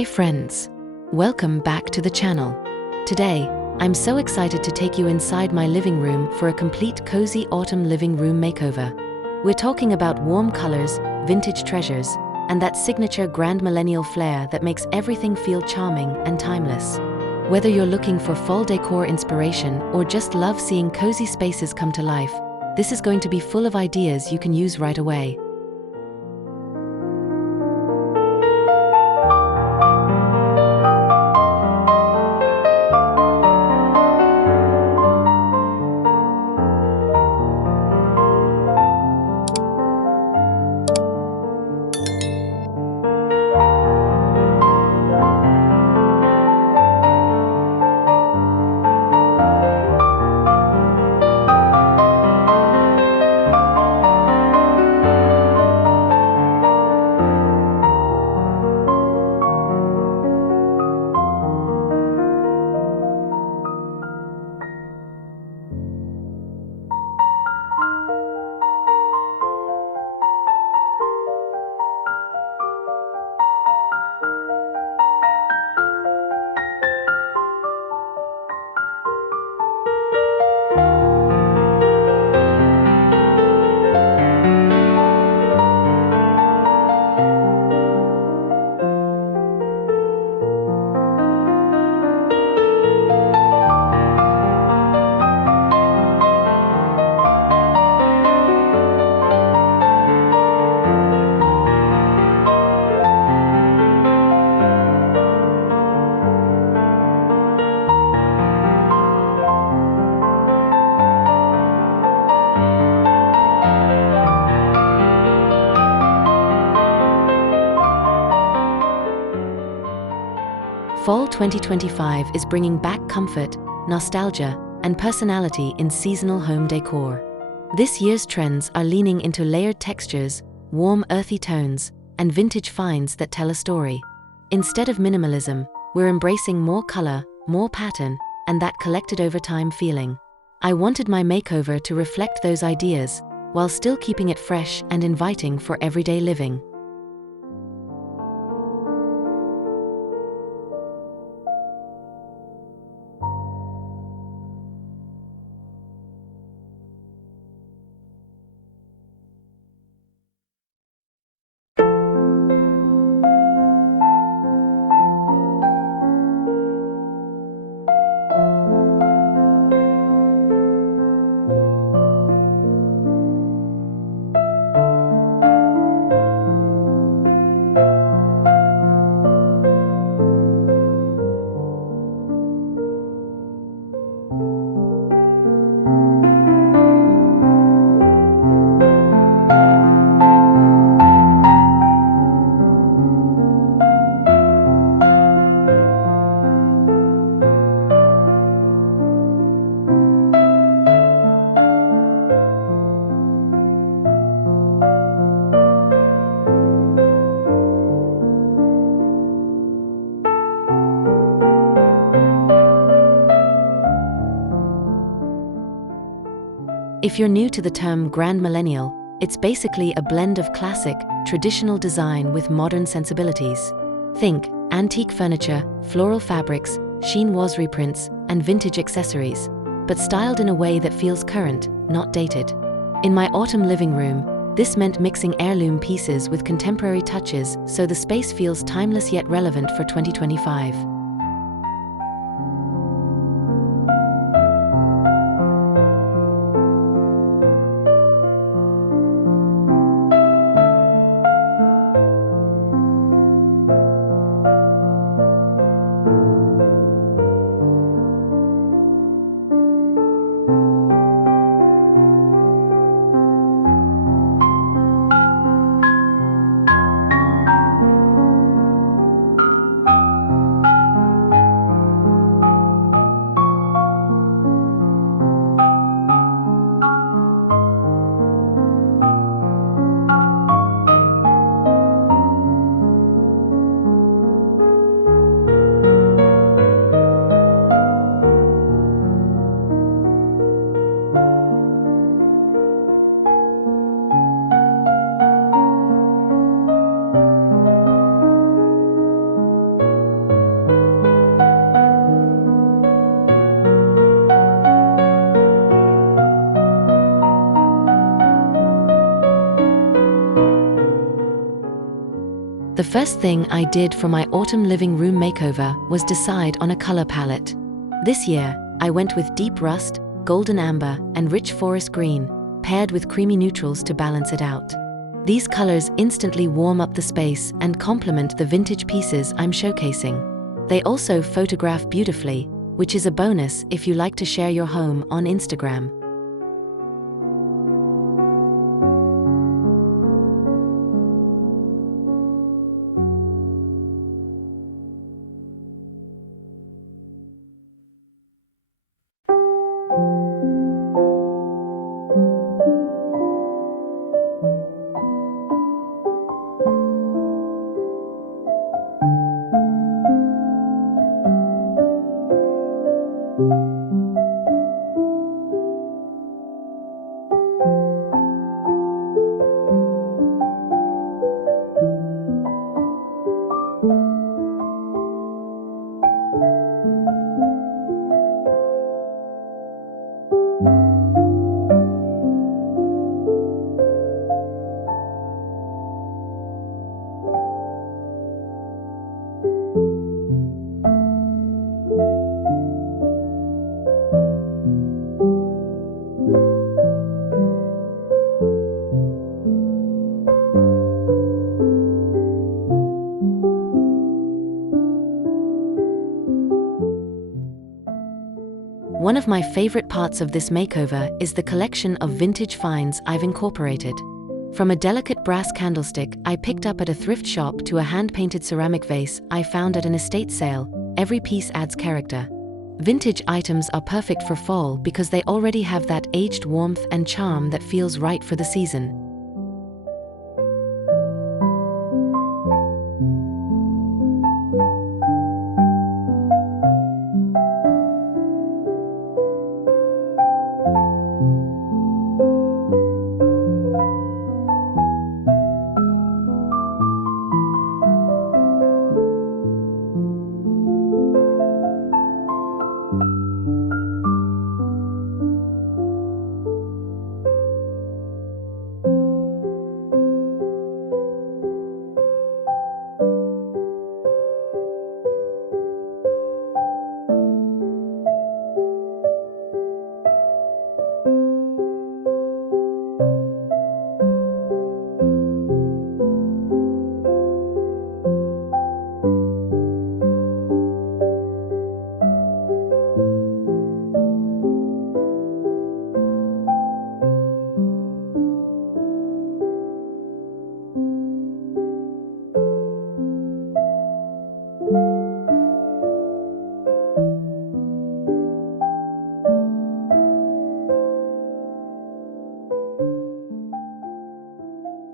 Hi friends! Welcome back to the channel. Today, I'm so excited to take you inside my living room for a complete cozy autumn living room makeover. We're talking about warm colors, vintage treasures, and that signature Grandmillennial Flair that makes everything feel charming and timeless. Whether you're looking for fall decor inspiration or just love seeing cozy spaces come to life, this is going to be full of ideas you can use right away. Fall 2025 is bringing back comfort, nostalgia, and personality in seasonal home decor. This year's trends are leaning into layered textures, warm earthy tones, and vintage finds that tell a story. Instead of minimalism, we're embracing more color, more pattern, and that collected over time feeling. I wanted my makeover to reflect those ideas, while still keeping it fresh and inviting for everyday living. If you're new to the term Grandmillennial, it's basically a blend of classic, traditional design with modern sensibilities. Think antique furniture, floral fabrics, chinoiserie prints, and vintage accessories, but styled in a way that feels current, not dated. In my autumn living room, this meant mixing heirloom pieces with contemporary touches so the space feels timeless yet relevant for 2025. The first thing I did for my autumn living room makeover was decide on a color palette. This year, I went with deep rust, golden amber, and rich forest green, paired with creamy neutrals to balance it out. These colors instantly warm up the space and complement the vintage pieces I'm showcasing. They also photograph beautifully, which is a bonus if you like to share your home on Instagram. One of my favorite parts of this makeover is the collection of vintage finds I've incorporated. From a delicate brass candlestick I picked up at a thrift shop to a hand-painted ceramic vase I found at an estate sale, every piece adds character. Vintage items are perfect for fall because they already have that aged warmth and charm that feels right for the season.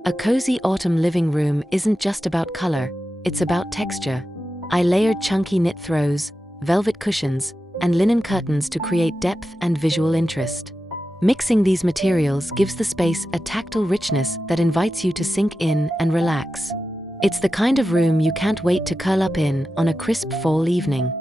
A cozy autumn living room isn't just about color, it's about texture. I layered chunky knit throws, velvet cushions, and linen curtains to create depth and visual interest. Mixing these materials gives the space a tactile richness that invites you to sink in and relax. It's the kind of room you can't wait to curl up in on a crisp fall evening.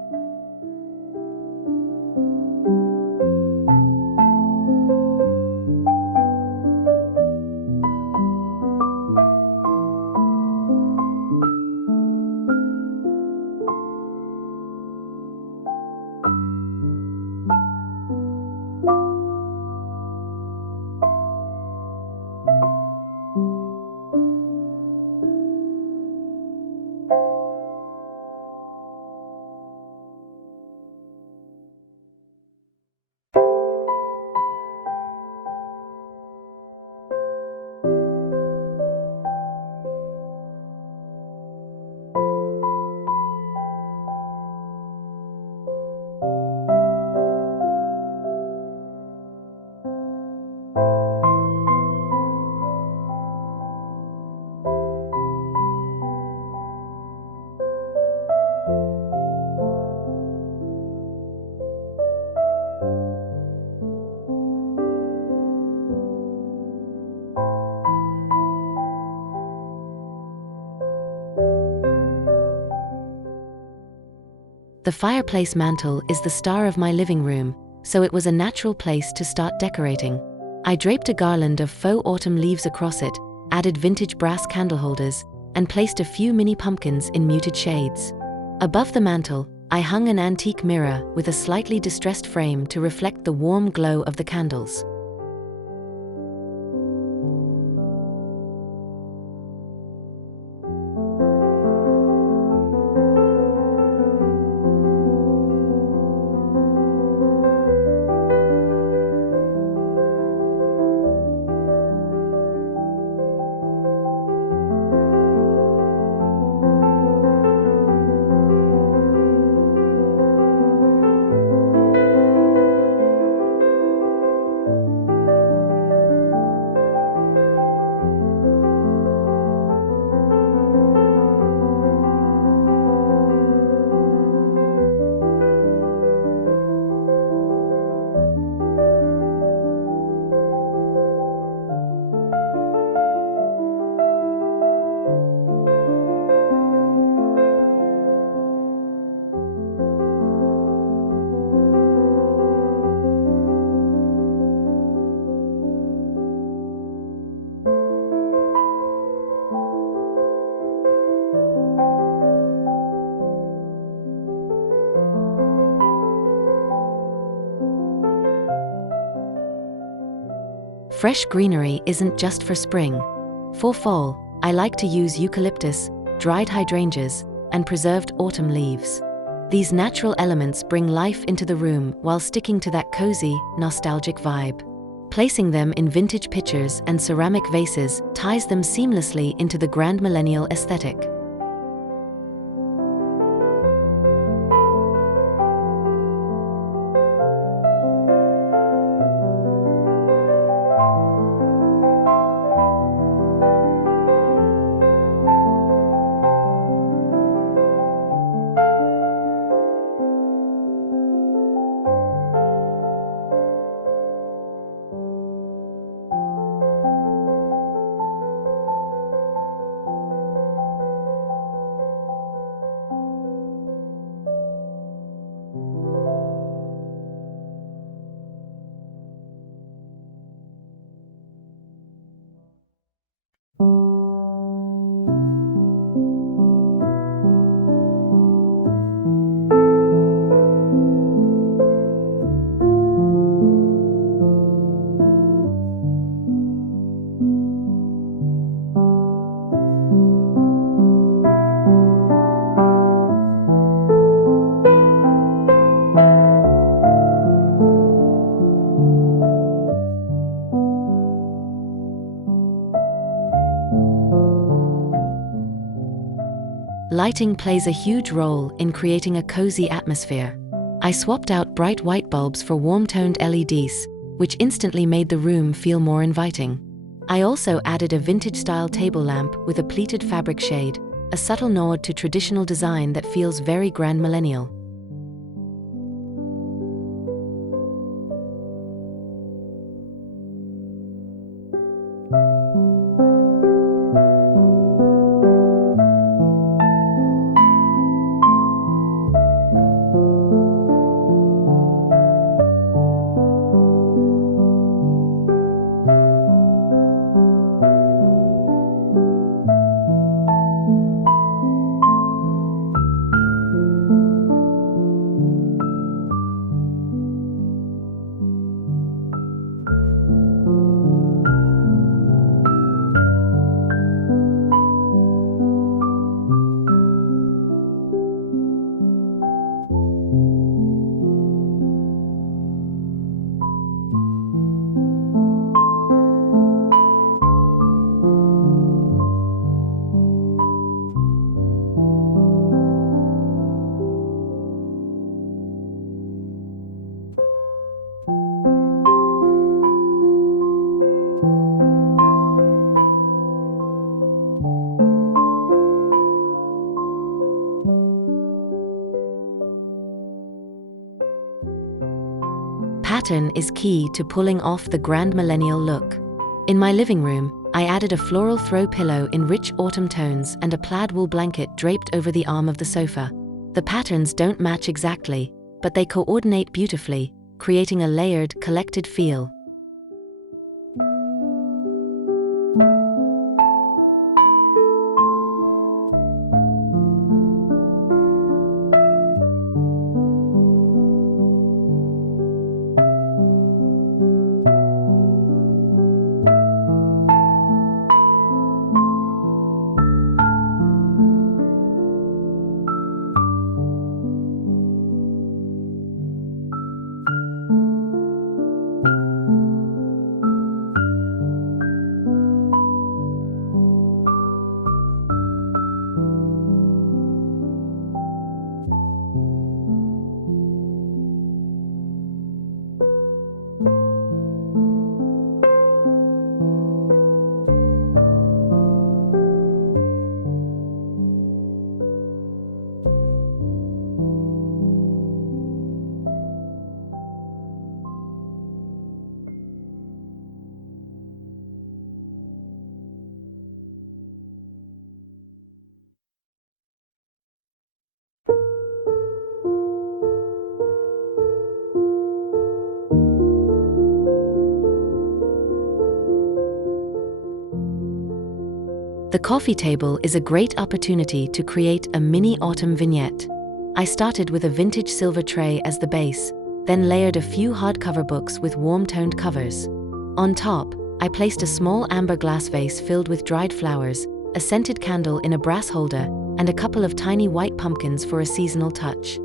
The fireplace mantel is the star of my living room, so it was a natural place to start decorating. I draped a garland of faux autumn leaves across it, added vintage brass candle holders, and placed a few mini pumpkins in muted shades. Above the mantel, I hung an antique mirror with a slightly distressed frame to reflect the warm glow of the candles. Fresh greenery isn't just for spring. For fall, I like to use eucalyptus, dried hydrangeas, and preserved autumn leaves. These natural elements bring life into the room while sticking to that cozy, nostalgic vibe. Placing them in vintage pitchers and ceramic vases ties them seamlessly into the Grandmillennial aesthetic. Lighting plays a huge role in creating a cozy atmosphere. I swapped out bright white bulbs for warm-toned LEDs, which instantly made the room feel more inviting. I also added a vintage-style table lamp with a pleated fabric shade, a subtle nod to traditional design that feels very grand millennial. Pattern is key to pulling off the grand millennial look. In my living room, I added a floral throw pillow in rich autumn tones and a plaid wool blanket draped over the arm of the sofa. The patterns don't match exactly, but they coordinate beautifully, creating a layered, collected feel. The coffee table is a great opportunity to create a mini autumn vignette. I started with a vintage silver tray as the base, then layered a few hardcover books with warm-toned covers. On top, I placed a small amber glass vase filled with dried flowers, a scented candle in a brass holder, and a couple of tiny white pumpkins for a seasonal touch.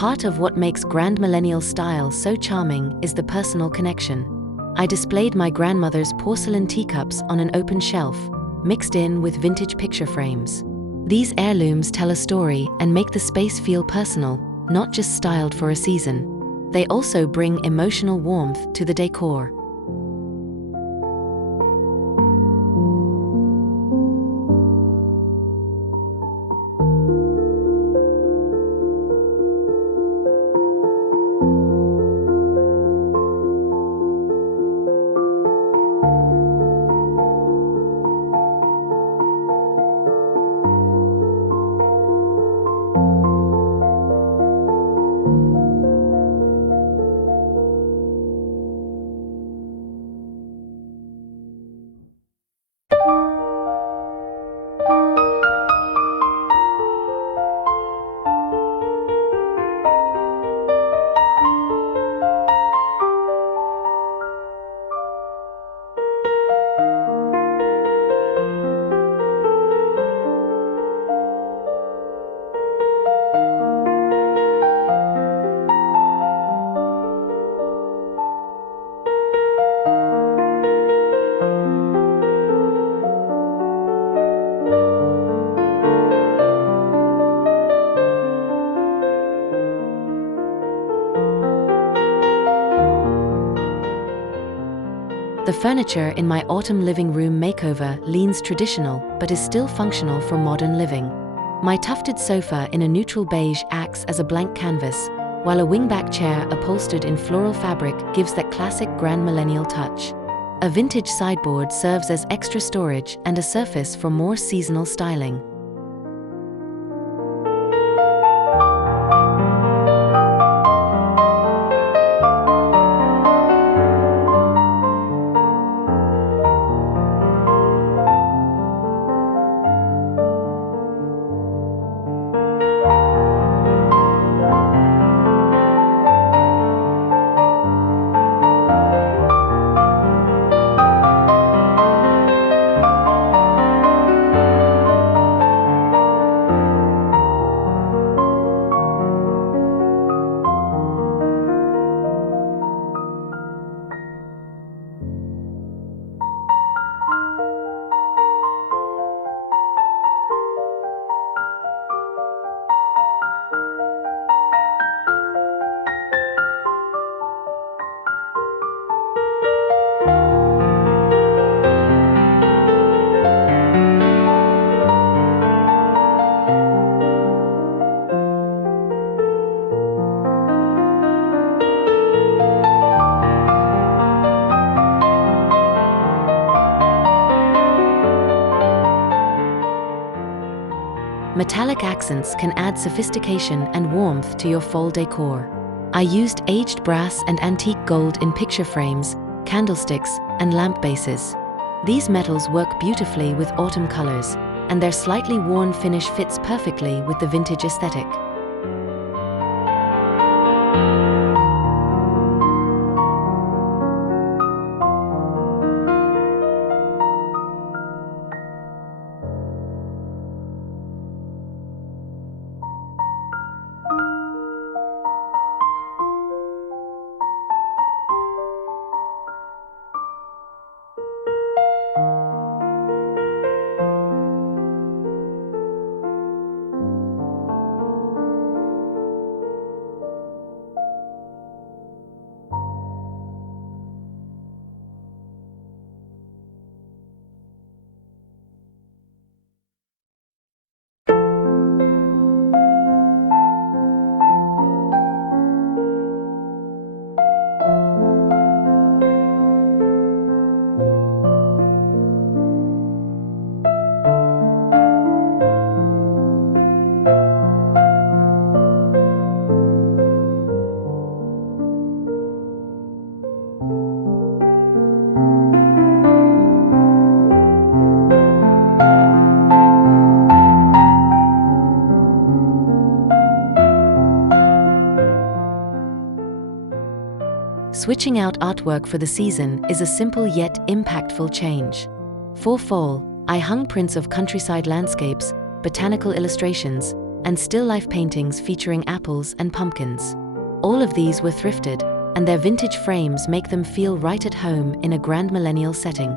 Part of what makes Grandmillennial style so charming is the personal connection. I displayed my grandmother's porcelain teacups on an open shelf, mixed in with vintage picture frames. These heirlooms tell a story and make the space feel personal, not just styled for a season. They also bring emotional warmth to the decor. The furniture in my autumn living room makeover leans traditional but is still functional for modern living. My tufted sofa in a neutral beige acts as a blank canvas, while a wingback chair upholstered in floral fabric gives that classic Grandmillennial touch. A vintage sideboard serves as extra storage and a surface for more seasonal styling. Metallic accents can add sophistication and warmth to your fall decor. I used aged brass and antique gold in picture frames, candlesticks, and lamp bases. These metals work beautifully with autumn colors, and their slightly worn finish fits perfectly with the vintage aesthetic. Switching out artwork for the season is a simple yet impactful change. For fall, I hung prints of countryside landscapes, botanical illustrations, and still-life paintings featuring apples and pumpkins. All of these were thrifted, and their vintage frames make them feel right at home in a grand millennial setting.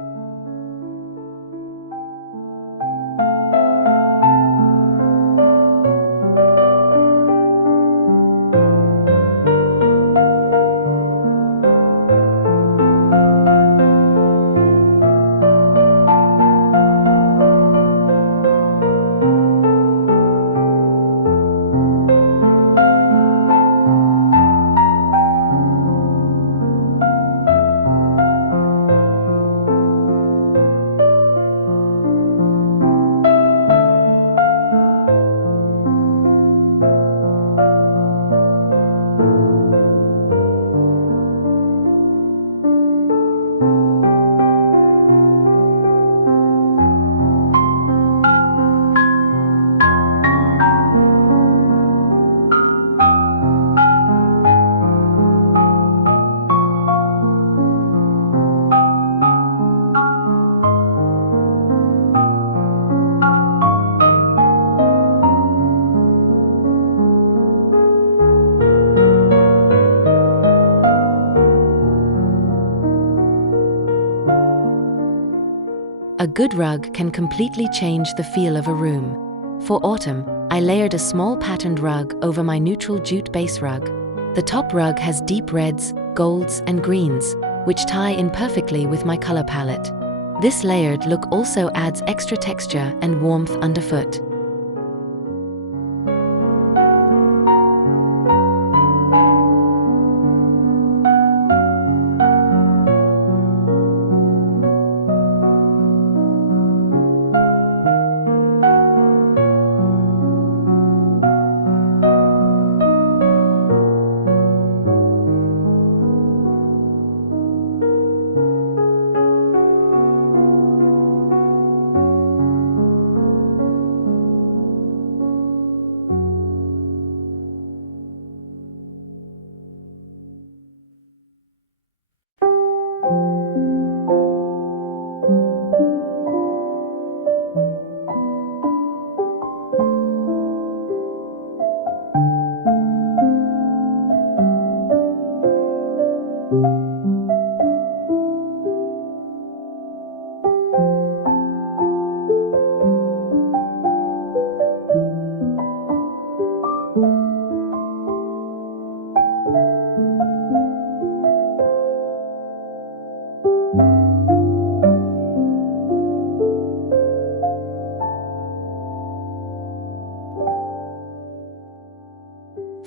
A good rug can completely change the feel of a room. For autumn, I layered a small patterned rug over my neutral jute base rug. The top rug has deep reds, golds, and greens, which tie in perfectly with my color palette. This layered look also adds extra texture and warmth underfoot.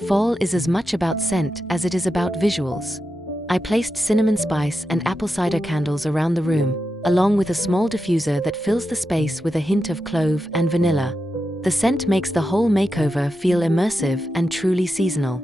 Fall is as much about scent as it is about visuals. I placed cinnamon spice and apple cider candles around the room, along with a small diffuser that fills the space with a hint of clove and vanilla. The scent makes the whole makeover feel immersive and truly seasonal.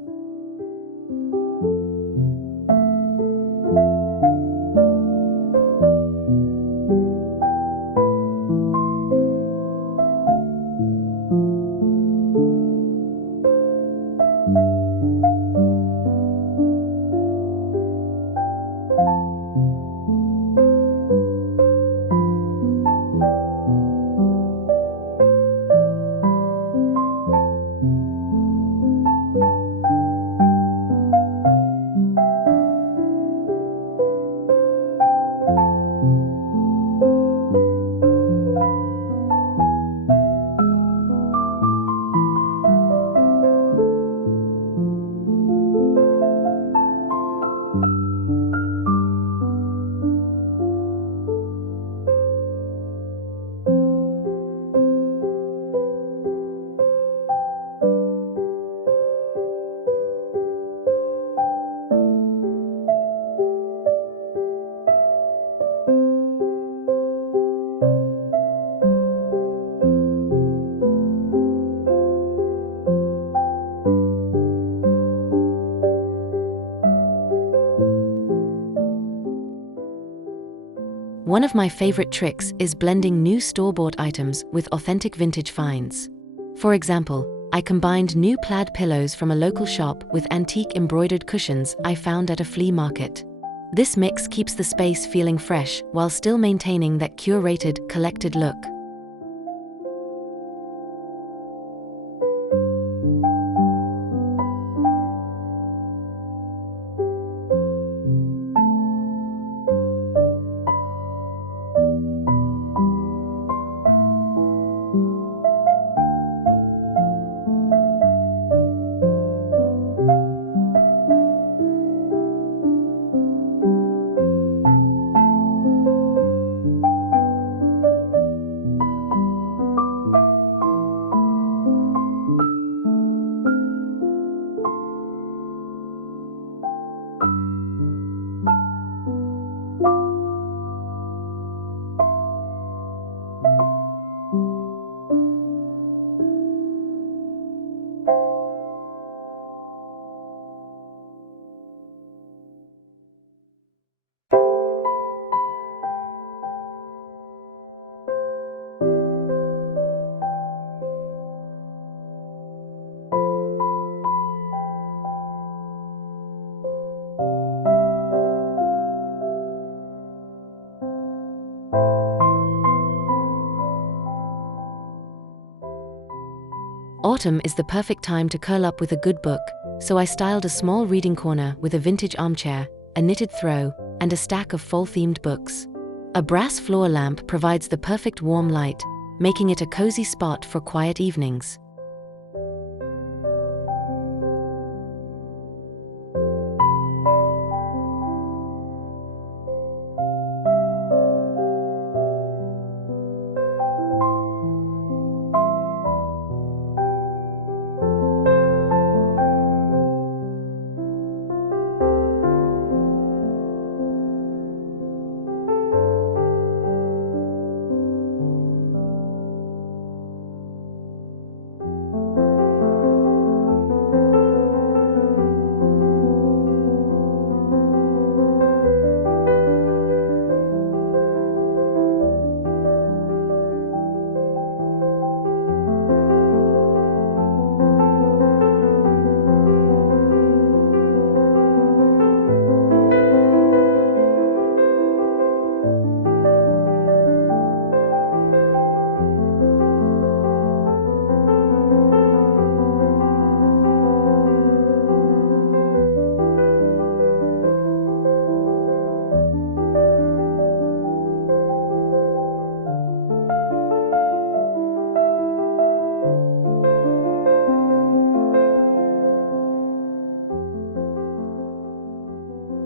One of my favorite tricks is blending new store-bought items with authentic vintage finds. For example, I combined new plaid pillows from a local shop with antique embroidered cushions I found at a flea market. This mix keeps the space feeling fresh while still maintaining that curated, collected look. Autumn is the perfect time to curl up with a good book, so I styled a small reading corner with a vintage armchair, a knitted throw, and a stack of fall-themed books. A brass floor lamp provides the perfect warm light, making it a cozy spot for quiet evenings.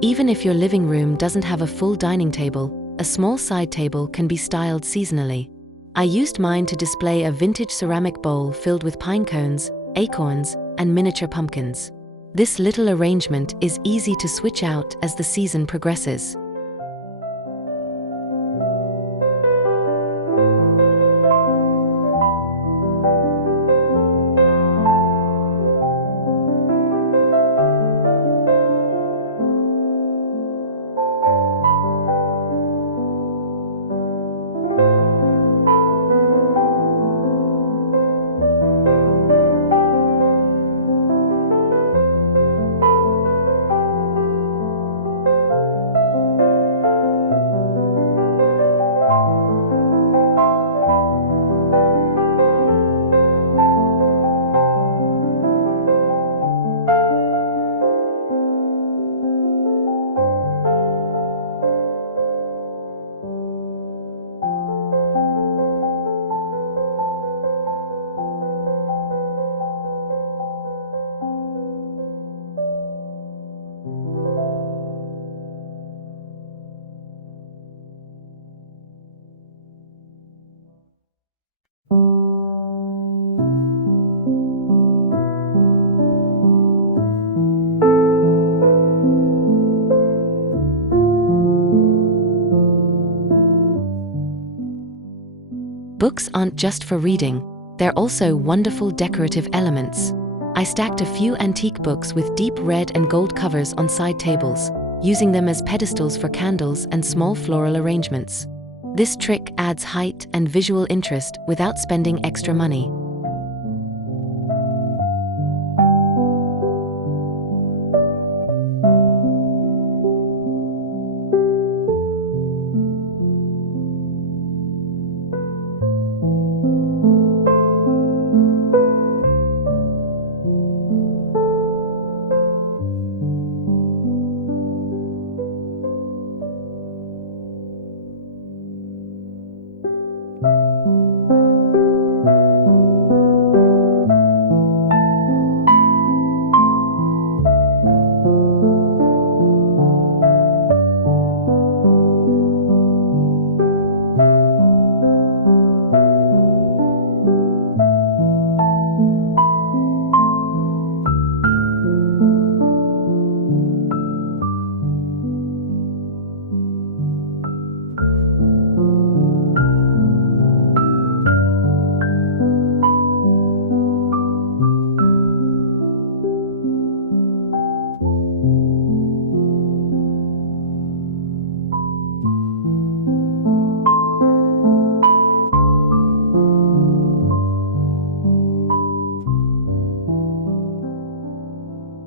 Even if your living room doesn't have a full dining table, a small side table can be styled seasonally. I used mine to display a vintage ceramic bowl filled with pine cones, acorns, and miniature pumpkins. This little arrangement is easy to switch out as the season progresses. Books aren't just for reading, they're also wonderful decorative elements. I stacked a few antique books with deep red and gold covers on side tables, using them as pedestals for candles and small floral arrangements. This trick adds height and visual interest without spending extra money.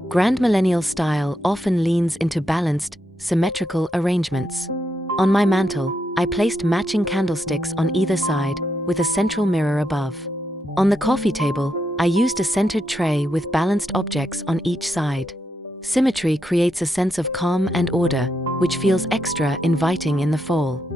Grandmillennial style often leans into balanced, symmetrical arrangements. On my mantel, I placed matching candlesticks on either side, with a central mirror above. On the coffee table, I used a centered tray with balanced objects on each side. Symmetry creates a sense of calm and order, which feels extra inviting in the fall.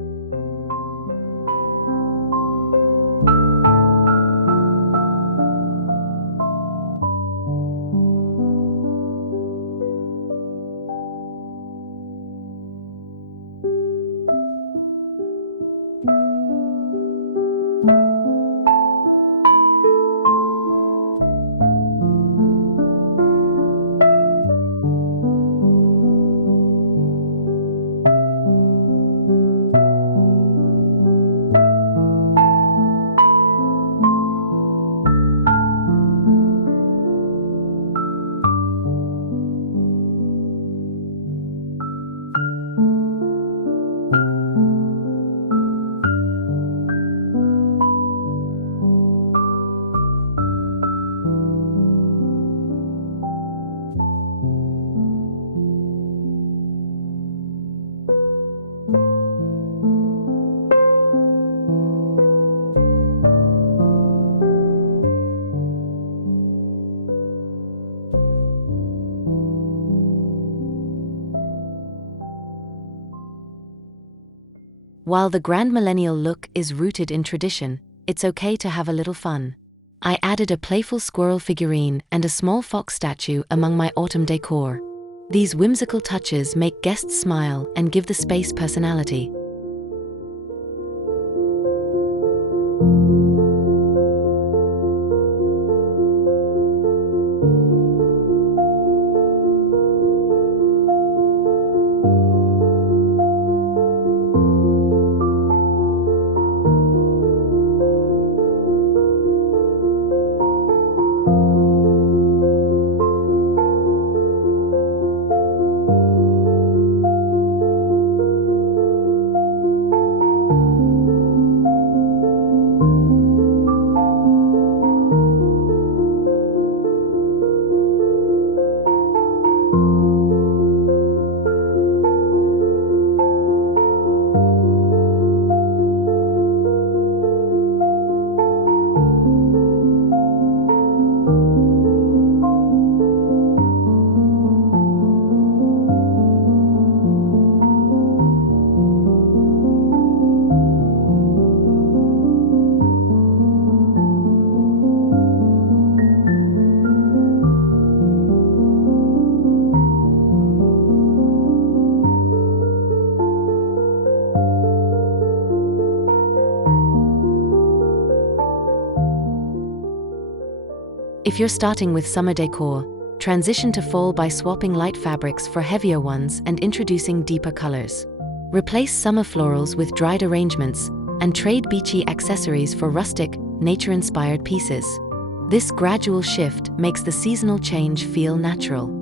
While the Grandmillennial look is rooted in tradition, it's okay to have a little fun. I added a playful squirrel figurine and a small fox statue among my autumn decor. These whimsical touches make guests smile and give the space personality. If you're starting with summer decor, transition to fall by swapping light fabrics for heavier ones and introducing deeper colors. Replace summer florals with dried arrangements and trade beachy accessories for rustic, nature-inspired pieces. This gradual shift makes the seasonal change feel natural.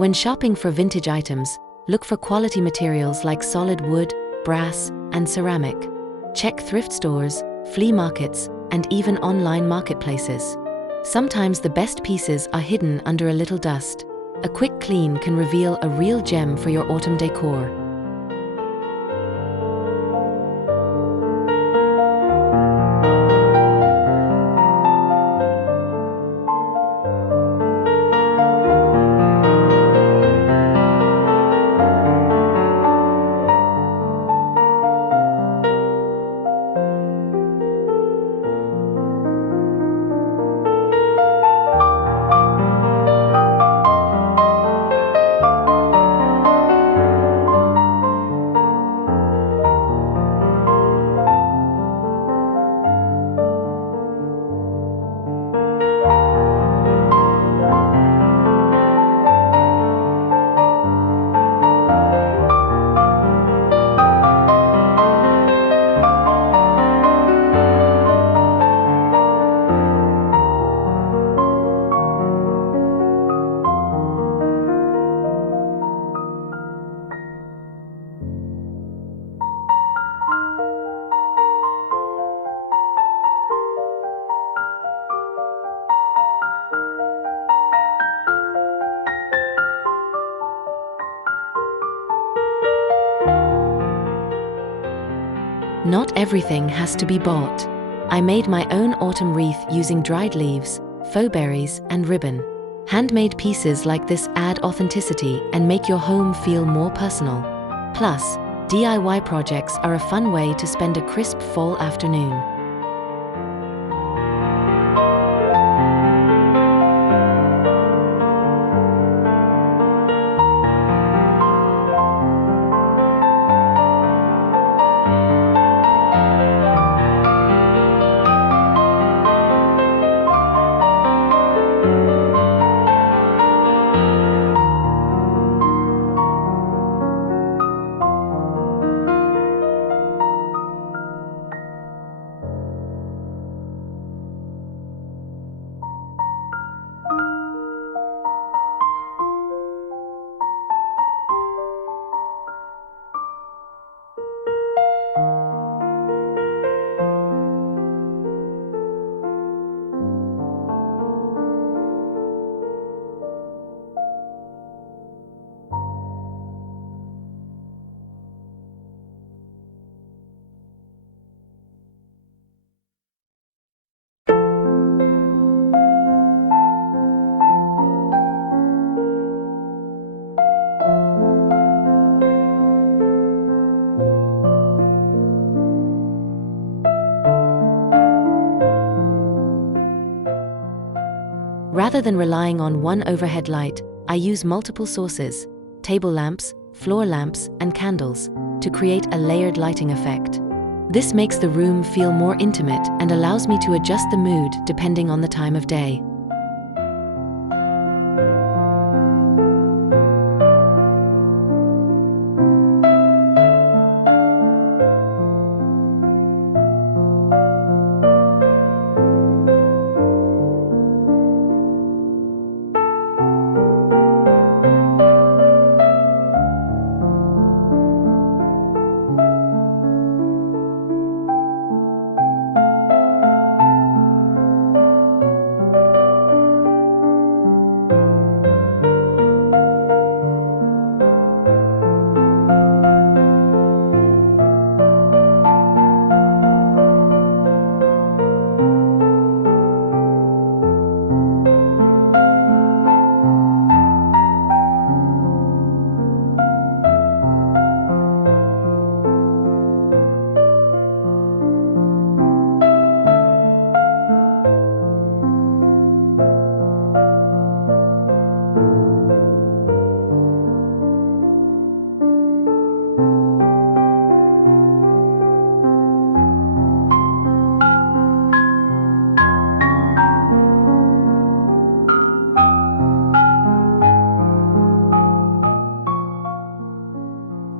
When shopping for vintage items, look for quality materials like solid wood, brass, and ceramic. Check thrift stores, flea markets, and even online marketplaces. Sometimes the best pieces are hidden under a little dust. A quick clean can reveal a real gem for your autumn decor. Not everything has to be bought. I made my own autumn wreath using dried leaves, faux berries, and ribbon. Handmade pieces like this add authenticity and make your home feel more personal. Plus, DIY projects are a fun way to spend a crisp fall afternoon. Rather than relying on one overhead light, I use multiple sources, table lamps, floor lamps, and candles, to create a layered lighting effect. This makes the room feel more intimate and allows me to adjust the mood depending on the time of day.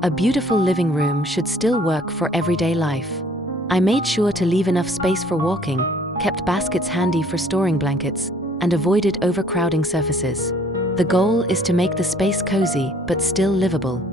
A beautiful living room should still work for everyday life. I made sure to leave enough space for walking, kept baskets handy for storing blankets, and avoided overcrowding surfaces. The goal is to make the space cozy but still livable.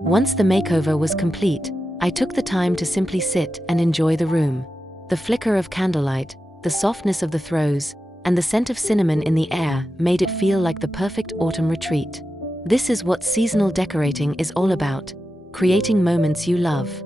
Once the makeover was complete, I took the time to simply sit and enjoy the room. The flicker of candlelight, the softness of the throws, and the scent of cinnamon in the air made it feel like the perfect autumn retreat. This is what seasonal decorating is all about, creating moments you love.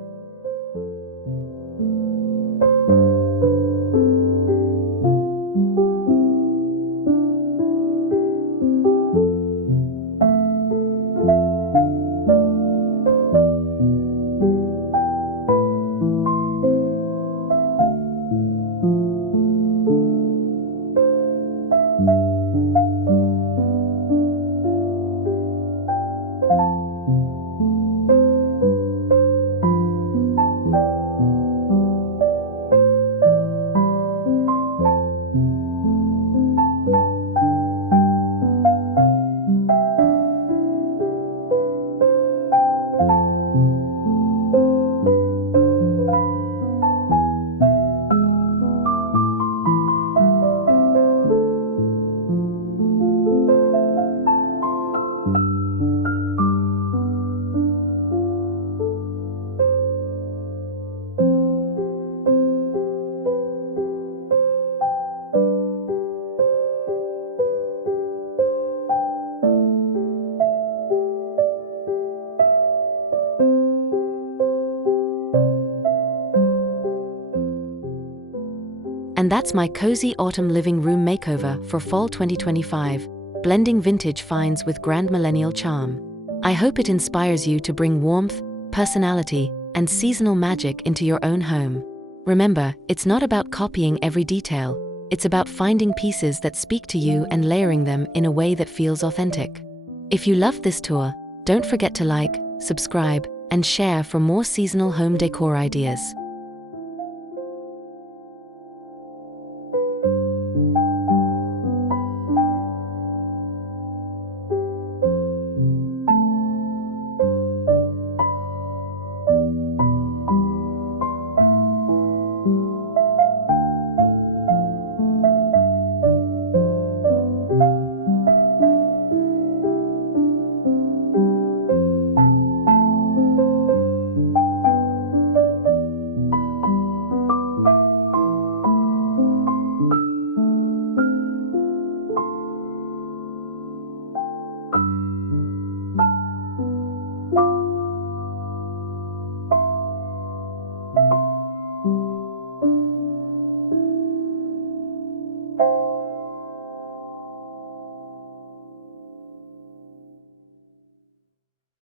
And that's my cozy autumn living room makeover for fall 2025, blending vintage finds with Grandmillennial charm. I hope it inspires you to bring warmth, personality, and seasonal magic into your own home. Remember, it's not about copying every detail, it's about finding pieces that speak to you and layering them in a way that feels authentic. If you loved this tour, don't forget to like, subscribe, and share for more seasonal home decor ideas.